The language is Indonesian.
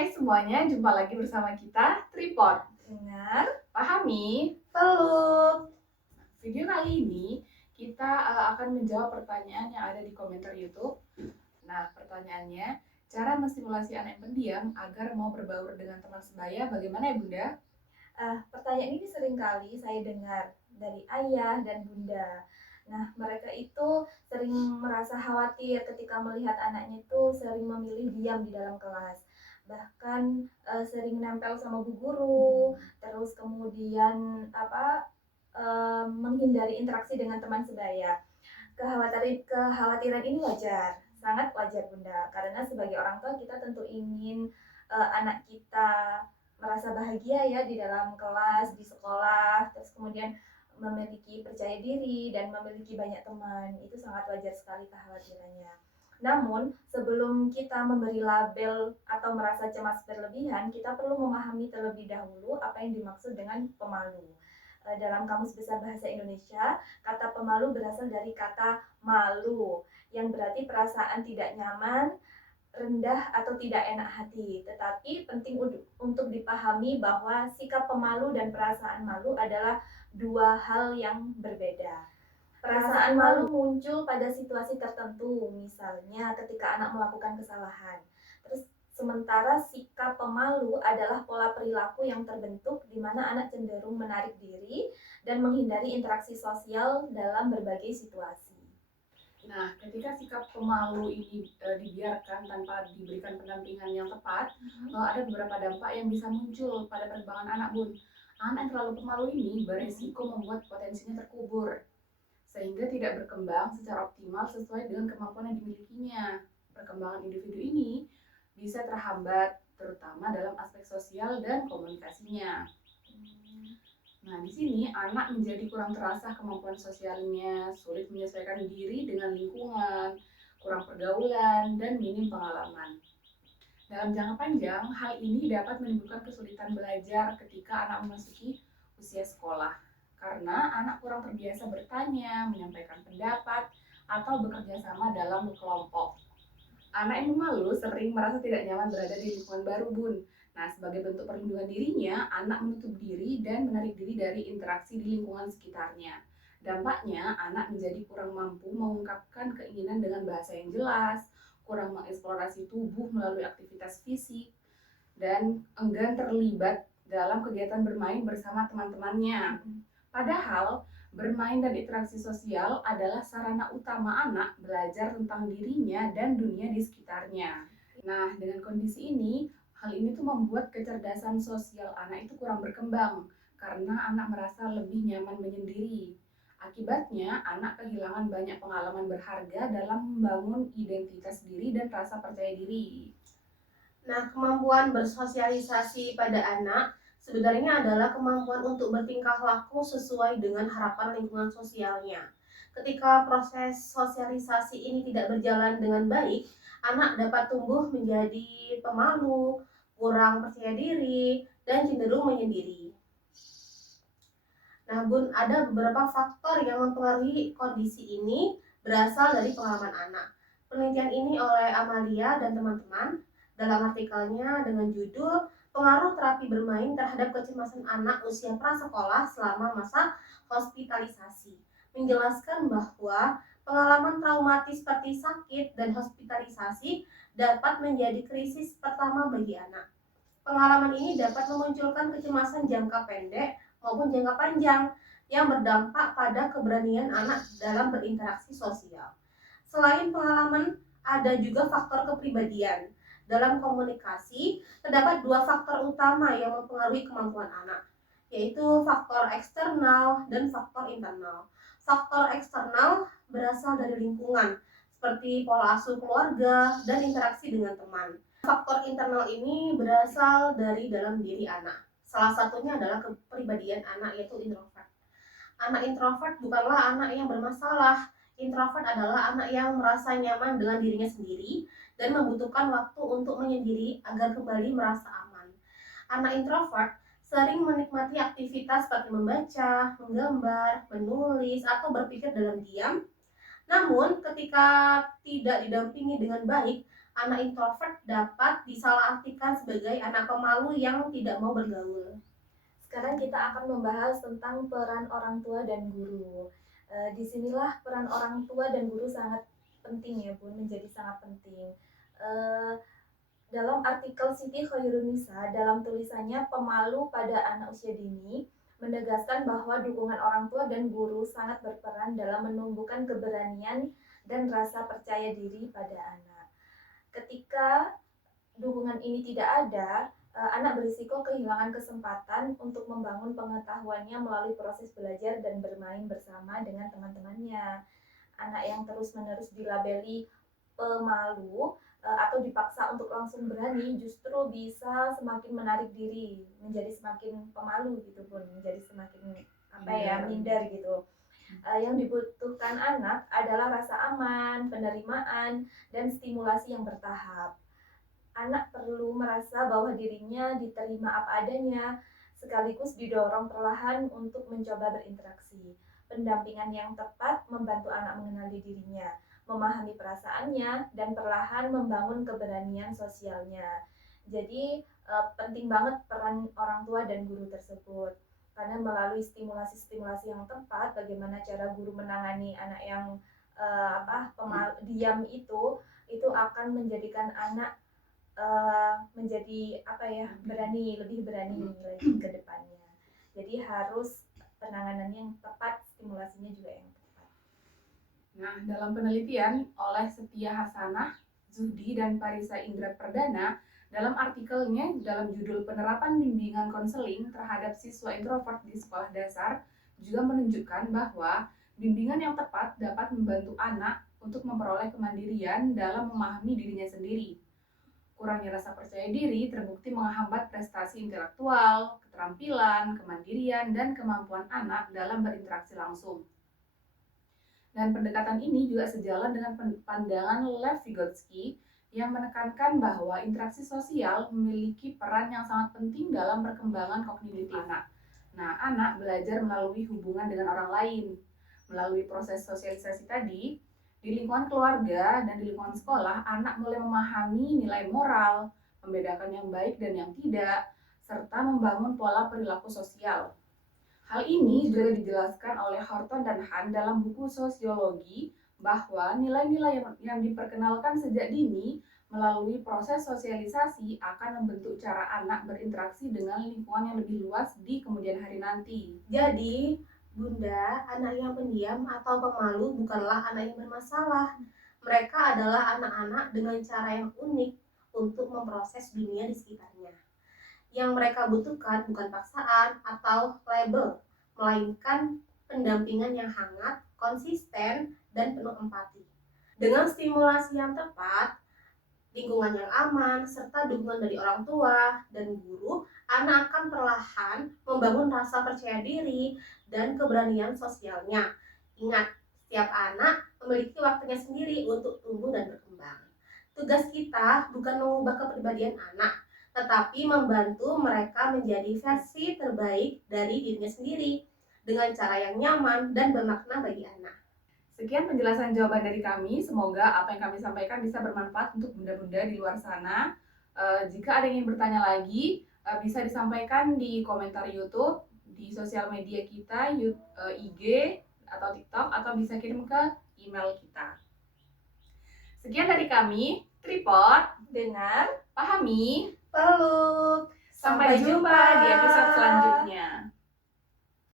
Hai semuanya, jumpa lagi bersama kita Tripod. Dengar, Pahami, peluk. video kali ini kita akan menjawab pertanyaan yang ada di komentar YouTube. Nah, pertanyaannya, cara menstimulasi anak yang pendiam agar mau berbaur dengan teman sebaya bagaimana ya Bunda? Pertanyaan ini seringkali saya dengar dari ayah dan bunda. Nah, mereka itu sering merasa khawatir ketika melihat anaknya itu sering memilih diam di dalam kelas. Bahkan sering nempel sama bu guru, terus kemudian menghindari interaksi dengan teman sebaya. Kekhawatiran ini wajar, sangat wajar Bunda, karena sebagai orang tua kita tentu ingin anak kita merasa bahagia ya di dalam kelas, di sekolah, terus kemudian memiliki percaya diri dan memiliki banyak teman. Itu sangat wajar sekali kekhawatirannya. Namun, sebelum kita memberi label atau merasa cemas berlebihan, kita perlu memahami terlebih dahulu apa yang dimaksud dengan pemalu. Dalam Kamus Besar Bahasa Indonesia, kata pemalu berasal dari kata malu, yang berarti perasaan tidak nyaman, rendah atau tidak enak hati. Tetapi penting untuk dipahami bahwa sikap pemalu dan perasaan malu adalah dua hal yang berbeda. Perasaan malu muncul pada situasi tertentu, misalnya ketika anak melakukan kesalahan. Terus sementara sikap pemalu adalah pola perilaku yang terbentuk di mana anak cenderung menarik diri dan menghindari interaksi sosial dalam berbagai situasi. Nah, ketika sikap pemalu ini dibiarkan tanpa diberikan pendampingan yang tepat, ada beberapa dampak yang bisa muncul pada perkembangan anak Bun. Anak yang terlalu pemalu ini beresiko membuat potensinya terkubur, sehingga tidak berkembang secara optimal sesuai dengan kemampuan yang dimilikinya. Perkembangan individu ini bisa terhambat, terutama dalam aspek sosial dan komunikasinya. Nah, di sini anak menjadi kurang terasah kemampuan sosialnya, sulit menyesuaikan diri dengan lingkungan, kurang pergaulan, dan minim pengalaman. Dalam jangka panjang, hal ini dapat menimbulkan kesulitan belajar ketika anak memasuki usia sekolah. Karena anak kurang terbiasa bertanya, menyampaikan pendapat, atau bekerja sama dalam kelompok. Anak yang pemalu sering merasa tidak nyaman berada di lingkungan baru, Bun. Nah, sebagai bentuk perlindungan dirinya, anak menutup diri dan menarik diri dari interaksi di lingkungan sekitarnya. Dampaknya, anak menjadi kurang mampu mengungkapkan keinginan dengan bahasa yang jelas, kurang mengeksplorasi tubuh melalui aktivitas fisik, dan enggan terlibat dalam kegiatan bermain bersama teman-temannya. Padahal, bermain dan interaksi sosial adalah sarana utama anak belajar tentang dirinya dan dunia di sekitarnya. Nah, dengan kondisi ini, hal ini tuh membuat kecerdasan sosial anak itu kurang berkembang karena anak merasa lebih nyaman menyendiri. Akibatnya, anak kehilangan banyak pengalaman berharga dalam membangun identitas diri dan rasa percaya diri. Nah, kemampuan bersosialisasi pada anak sebenarnya adalah kemampuan untuk bertingkah laku sesuai dengan harapan lingkungan sosialnya. Ketika proses sosialisasi ini tidak berjalan dengan baik, anak dapat tumbuh menjadi pemalu, kurang percaya diri, dan cenderung menyendiri. Nah, Bun, ada beberapa faktor yang mempengaruhi kondisi ini berasal dari pengalaman anak. Penelitian ini oleh Amalia dan teman-teman dalam artikelnya dengan judul Pengaruh Terapi Bermain Terhadap Kecemasan Anak Usia Prasekolah Selama Masa Hospitalisasi, menjelaskan bahwa pengalaman traumatis seperti sakit dan hospitalisasi dapat menjadi krisis pertama bagi anak. Pengalaman ini dapat memunculkan kecemasan jangka pendek maupun jangka panjang yang berdampak pada keberanian anak dalam berinteraksi sosial. Selain pengalaman, ada juga faktor kepribadian. Dalam komunikasi, terdapat dua faktor utama yang mempengaruhi kemampuan anak, yaitu faktor eksternal dan faktor internal. Faktor eksternal berasal dari lingkungan, seperti pola asuh keluarga dan interaksi dengan teman. Faktor internal ini berasal dari dalam diri anak. Salah satunya adalah kepribadian anak, yaitu introvert. Anak introvert bukanlah anak yang bermasalah. Introvert adalah anak yang merasa nyaman dengan dirinya sendiri dan membutuhkan waktu untuk menyendiri agar kembali merasa aman. Anak introvert sering menikmati aktivitas seperti membaca, menggambar, menulis, atau berpikir dalam diam. Namun, ketika tidak didampingi dengan baik, anak introvert dapat disalahartikan sebagai anak pemalu yang tidak mau bergaul. Sekarang kita akan membahas tentang peran orang tua dan guru. Disinilah peran orang tua dan guru sangat penting ya Bun, menjadi sangat penting. Dalam artikel Siti Khairunisa, dalam tulisannya Pemalu pada Anak Usia Dini, menegaskan bahwa dukungan orang tua dan guru sangat berperan dalam menumbuhkan keberanian dan rasa percaya diri pada anak. Ketika dukungan ini tidak ada, anak berisiko kehilangan kesempatan untuk membangun pengetahuannya melalui proses belajar dan bermain bersama dengan teman-temannya. Anak yang terus-menerus dilabeli pemalu atau dipaksa untuk langsung berani justru bisa semakin menarik diri, menjadi semakin pemalu gitu Bun, menjadi semakin minder gitu. Yang dibutuhkan anak adalah rasa aman, penerimaan, dan stimulasi yang bertahap. Anak perlu merasa bahwa dirinya diterima apa adanya, sekaligus didorong perlahan untuk mencoba berinteraksi. Pendampingan yang tepat membantu anak mengenali dirinya, memahami perasaannya, dan perlahan membangun keberanian sosialnya. Jadi penting banget peran orang tua dan guru tersebut. Karena melalui stimulasi-stimulasi yang tepat, bagaimana cara guru menangani anak yang diam itu akan menjadikan anak menjadi lebih berani lagi ke depannya. Jadi harus penanganannya yang tepat, stimulasinya juga yang tepat. Nah, dalam penelitian oleh Setia Hasanah, Zuhdi, dan Parisa Indra Perdana, dalam artikelnya dalam judul Penerapan Bimbingan Konseling terhadap Siswa Introvert di Sekolah Dasar juga menunjukkan bahwa bimbingan yang tepat dapat membantu anak untuk memperoleh kemandirian dalam memahami dirinya sendiri. Kurangnya rasa percaya diri terbukti menghambat prestasi intelektual, keterampilan, kemandirian, dan kemampuan anak dalam berinteraksi langsung. Dan pendekatan ini juga sejalan dengan pandangan Lev Vygotsky yang menekankan bahwa interaksi sosial memiliki peran yang sangat penting dalam perkembangan kognitif anak. Nah, anak belajar melalui hubungan dengan orang lain. Melalui proses sosialisasi tadi, di lingkungan keluarga dan di lingkungan sekolah, anak mulai memahami nilai moral, membedakan yang baik dan yang tidak, serta membangun pola perilaku sosial. Hal ini juga dijelaskan oleh Horton dan Han dalam buku Sosiologi bahwa nilai-nilai yang diperkenalkan sejak dini melalui proses sosialisasi akan membentuk cara anak berinteraksi dengan lingkungan yang lebih luas di kemudian hari nanti. Jadi, Bunda, anak yang pendiam atau pemalu bukanlah anak yang bermasalah. Mereka adalah anak-anak dengan cara yang unik untuk memproses dunia di sekitarnya. Yang mereka butuhkan bukan paksaan atau label, melainkan pendampingan yang hangat, konsisten, dan penuh empati. Dengan stimulasi yang tepat, lingkungan yang aman, serta dukungan dari orang tua dan guru, anak akan perlahan membangun rasa percaya diri dan keberanian sosialnya. Ingat, setiap anak memiliki waktunya sendiri untuk tumbuh dan berkembang. Tugas kita bukan mengubah kepribadian anak, tetapi membantu mereka menjadi versi terbaik dari dirinya sendiri dengan cara yang nyaman dan bermakna bagi anak. Sekian penjelasan jawaban dari kami. Semoga apa yang kami sampaikan bisa bermanfaat untuk bunda-bunda di luar sana. Jika ada yang ingin bertanya lagi, bisa disampaikan di komentar YouTube, di sosial media kita, IG atau TikTok, atau bisa kirim ke email kita. Sekian dari kami, Tripod, Dengar, pahami, peluk. sampai jumpa di episode selanjutnya.